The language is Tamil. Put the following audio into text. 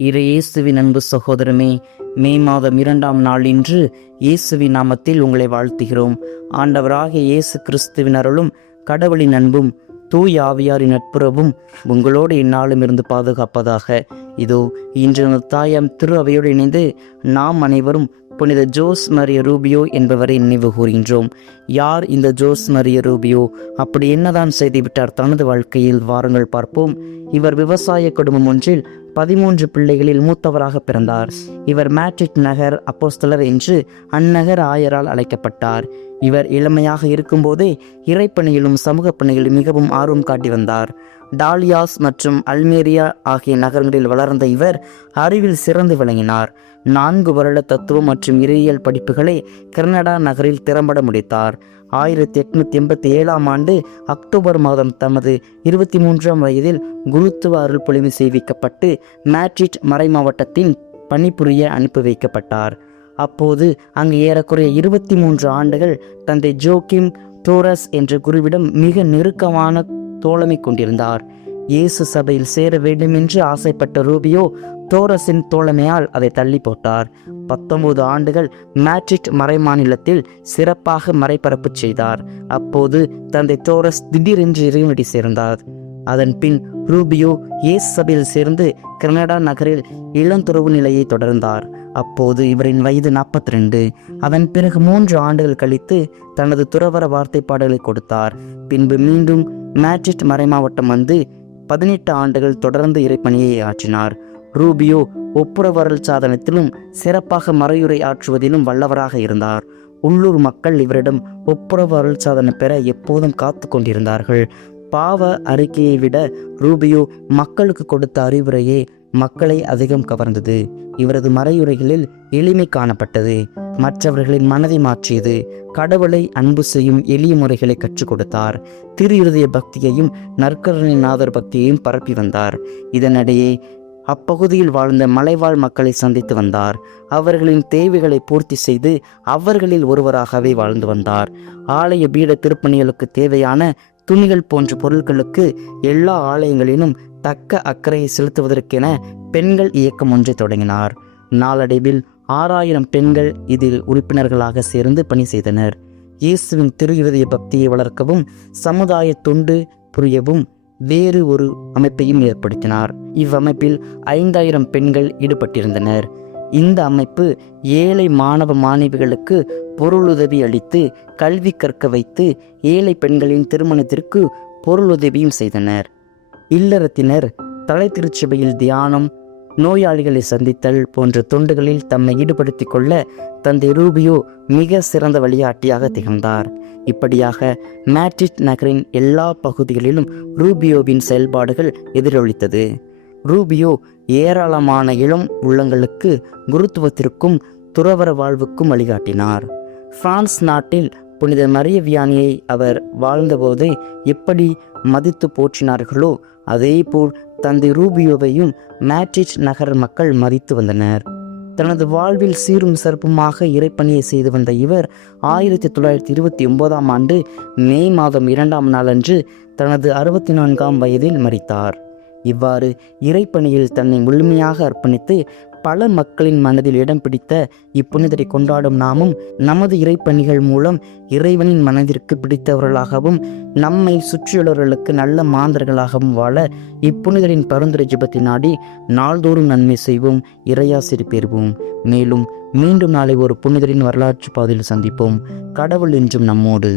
இறையேசுவின் அன்பு சகோதரமே மே மாதம் இரண்டாம் நாள் இன்று இயேசுவின் நாமத்தில் உங்களை வாழ்த்துகிறோம். ஆண்டவராகிய இயேசு கிறிஸ்துவின் அருளும் கடவுளின் அன்பும் தூய் ஆவியாரின் நட்புறவும் உங்களோடு இந்நாளும் இருந்து பாதுகாப்பதாக. இதோ இன்று தாயம் தாயாம் திரு அவையோடு இணைந்து நாம் அனைவரும் புனித ஜோஸ் மரிய ரூபியோ என்பவரை நினைவு கூறுகின்றோம். யார் இந்த ஜோஸ் மரிய ரூபியோ? அப்படி என்னதான் செய்துவிட்டார் தனது வாழ்க்கையில் வாருங்கள் பார்ப்போம். இவர் விவசாய குடும்பம் ஒன்றில் பதிமூன்று பிள்ளைகளில் மூத்தவராக பிறந்தார். இவர் மேட்ரிட் நகர் அப்போஸ்தலர் என்று அந்நகர் ஆயரால் அழைக்கப்பட்டார். இவர் இளமையாக இருக்கும்போதே இறைப்பணியிலும் சமூக பணிகளிலும் மிகவும் ஆர்வம் காட்டி வந்தார். டாலியாஸ் மற்றும் அல்மேரியா ஆகிய நகரங்களில் வளர்ந்த இவர் அறிவில் சிறந்து விளங்கினார். நான்கு வருட தத்துவம் மற்றும் இறையியல் படிப்புகளை கனடா நகரில் திறம்பட முடித்தார். ஆயிரத்தி எட்நூத்தி எண்பத்தி ஏழாம் ஆண்டு அக்டோபர் மாதம் தமது இருபத்தி மூன்றாம் வயதில் குருத்துவ அருள் செய்விக்கப்பட்டு மேட்ரிட் மறை மாவட்டத்தின் பணிபுரிய அனுப்பி வைக்கப்பட்டார். அப்போது அங்கு ஏறக்குறைய இருபத்தி மூன்று ஆண்டுகள் தந்தை ஜோக்கிம் டோரஸ் என்ற குருவிடம் மிக நெருக்கமான தோழமை கொண்டிருந்தார். இயேசு சபையில் சேர வேண்டும் என்று ஆசைப்பட்ட ரூபியோ டோரஸின் தோழமையால் அதை தள்ளி போட்டார். பத்தொன்பது ஆண்டுகள் மேட்ரிட் மறைமாநிலத்தில் சிறப்பாக மறைபரப்பு செய்தார். அப்போது தந்தை டோரஸ் திடீரென்று இறைவடி சேர்ந்தார். அதன் பின் ரூபியோ இயேசு சபையில் சேர்ந்து கனடா நகரில் இளந்துறவு நிலையை தொடர்ந்தார். அப்போது இவரின் வயது நாற்பத்தி ரெண்டு அதன் பிறகு மூன்று ஆண்டுகள் கழித்து தனது துறவர வார்த்தை பாடலை கொடுத்தார். பின்பு மீண்டும் மேட்ரிட் மறைமாவட்டம் வந்து பதினெட்டு ஆண்டுகள் தொடர்ந்து இறைப்பணியை ஆற்றினார். ரூபியோ ஒப்புரவரல் சாதனத்திலும் சிறப்பாக மறையுரை ஆற்றுவதிலும் வல்லவராக இருந்தார். உள்ளூர் மக்கள் இவரிடம் ஒப்புரவு அருள் சாதனை பெற எப்போதும் காத்து கொண்டிருந்தார்கள். பாவ அறிக்கையை விட ரூபியோ மக்களுக்கு கொடுத்த அறிவுரையே மக்களை அதிகம் கவர்ந்தது. இவரது மறையுரைகளில் எளிமை காணப்பட்டது. மற்றவர்களின் மனதை மாற்றியது. கடவுளை அன்பு செய்யும் எளிய முறைகளை கற்றுக் கொடுத்தார். திரு இருதய பக்தியையும் நற்கருணை நாதர் பக்தியையும் பரப்பி வந்தார். இதனிடையே அப்பகுதியில் வாழ்ந்த மலைவாழ் மக்களை சந்தித்து வந்தார். அவர்களின் தேவைகளை பூர்த்தி செய்து அவர்களில் ஒருவராகவே வாழ்ந்து வந்தார். ஆலய பீட திருப்பணிகளுக்கு தேவையான துணிகள் போன்ற பொருட்களுக்கு எல்லா ஆலயங்களிலும் தக்க அக்கறையை செலுத்துவதற்கென பெண்கள் இயக்கம் ஒன்றை தொடங்கினார். நாளடைவில் ஆறாயிரம் பெண்கள் இதில் உறுப்பினர்களாக சேர்ந்து பணி செய்தனர். இயேசுவின் திரு பக்தியை வளர்க்கவும் சமுதாய தொண்டு புரியவும் வேறு ஒரு அமைப்பையும் ஏற்படுத்தினார். இவ்வமைப்பில் ஐந்தாயிரம் பெண்கள் ஈடுபட்டிருந்தனர். இந்த அமைப்பு ஏழை மாணவ மாணவிகளுக்கு பொருளுதவி அளித்து கல்வி கற்க வைத்து ஏழை பெண்களின் திருமணத்திற்கு பொருளுதவியும் செய்தனர். இல்லறத்தினர் தலை திருச்சபையில் தியானம் நோயாளிகளை சந்தித்தல் போன்ற தொண்டுகளில் தம்மை ஈடுபடுத்திக் கொள்ள தந்தை ரூபியோ மிக சிறந்த வழிகாட்டியாக திகழ்ந்தார். இப்படியாக மேட்ரிட் நகரின் எல்லா பகுதிகளிலும் ரூபியோவின் செயல்பாடுகள் எதிரொலித்தது. ரூபியோ ஏராளமான இளம் உள்ளங்களுக்கு குருத்துவத்திற்கும் துறவர வாழ்வுக்கும் வழிகாட்டினார். பிரான்ஸ் நாட்டில் புனித மரிய வியானியை அவர் வாழ்ந்தபோது எப்படி மதித்து போற்றினார்களோ அதேபோல் தந்தை ரூபியோவையும் மேட்ரிட் நகர் மக்கள் மதித்து வந்தனர். தனது வாழ்வில் சீரும் சிறப்புமாக இறைப்பணியை செய்து வந்த இவர் ஆயிரத்தி தொள்ளாயிரத்தி இருபத்தி ஒன்பதாம் ஆண்டு மே மாதம் இரண்டாம் நாளன்று தனது அறுபத்தி நான்காம் வயதில் மறித்தார் இவ்வாறு இறைப்பணியில் தன்னை முழுமையாக அர்ப்பணித்து பல மக்களின் மனதில் இடம் பிடித்த இப்புனிதரை கொண்டாடும் நாமும் நமது இறைப்பணிகள் மூலம் இறைவனின் மனதிற்கு பிடித்தவர்களாகவும் நம்மை சுற்றியுள்ளவர்களுக்கு நல்ல மாந்தர்களாகவும் வாழ இப்புனிதரின் பரிந்துரை ஜெபத்தை நாடி நாள்தோறும் நன்மை செய்வோம் இறையாசிரி பெறுவோம். மேலும் மீண்டும் நாளை ஒரு புனிதரின் வரலாற்று பாதையில் சந்திப்போம். கடவுள் என்றும் நம்மோடு.